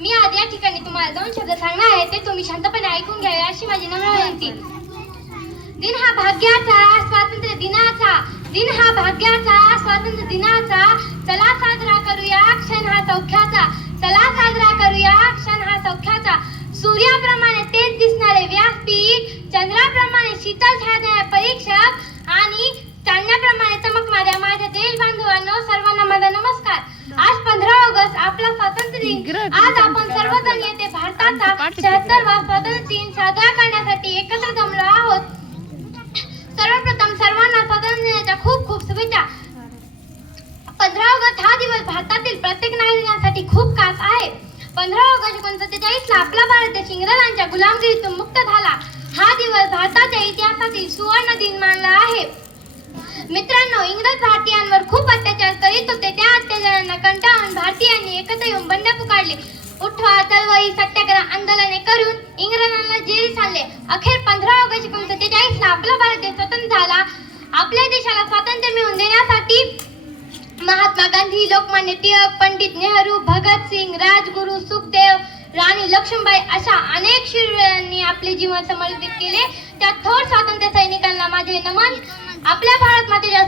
मी आज या ठिकाणी तुम्हाला 2 शब्द सांगणार आहे, ते तुम्ही शांतपणे ऐकून घ्यावे अशी माझी नम्र विनंती. दिन हा भाग्याचा, स्वातंत्र्य दिनाचा, दिन हा भाग्याचा, स्वातंत्र्य दिनाचा, चला साजरा करूया क्षण हा सौख्याचा, चला साजरा करूया क्षण हा सौख्याचा. सूर्याप्रमाणे तेच दिसणारे व्यासपीठ, चंद्राप्रमाणे शीतल छायणारे परीक्षक आणि चांदण्याप्रमाणे चमकणाऱ्या माझ्या देशबांधवांनो, सर्वांना माझा नमस्कार. आज 15 ऑगस्ट आपला स्वातंत्र्य दिन. आज आपण सर्वजण येथे भारताचा 76वा स्वातंत्र्य दिन साजरा करण्यासाठी एकत्र जमलो आहोत. सर्वप्रथम सर्वांना स्वातंत्र्य दिनाच्या खूप खूप शुभेच्छा. 15 ऑगस्ट हा दिवस भारतातील प्रत्येक नागरिकांसाठी खूप खास आहे. 15 ऑगस्ट 1947 ला आपला भारत देश इंग्रजांच्या गुलामगिरीतून मुक्त झाला. हा दिवस भारताच्या इतिहासातील सुवर्ण दिन मानला आहे. मित्रांनो, इंग्रज भारतीयांवर खूप अत्याचार करीत होते. त्या अत्याचारांना कंटाळून भारतीयांनी एकत्र येऊन बंड पुकारले. उठवा, चळवळी, सत्याग्रह आंदोलने करून इंग्रजांना जेरीस आणले. अखेर 15 ऑगस्ट 1947 ला आपला भारत देश स्वतंत्र झाला. आपल्या देशाला स्वातंत्र्य मिळवून देण्यासाठी महात्मा गांधी, लोकमान्य टिळक, पंडित नेहरू, भगतसिंग, राजगुरू, सुखदेव, राणी लक्ष्मीबाई अशा अनेक शूरवीरांनी आपले जीवन समर्पित केले. त्या थोर स्वातंत्र्य सैनिकांना माझे नमन. आपल्या भारत मातेच्या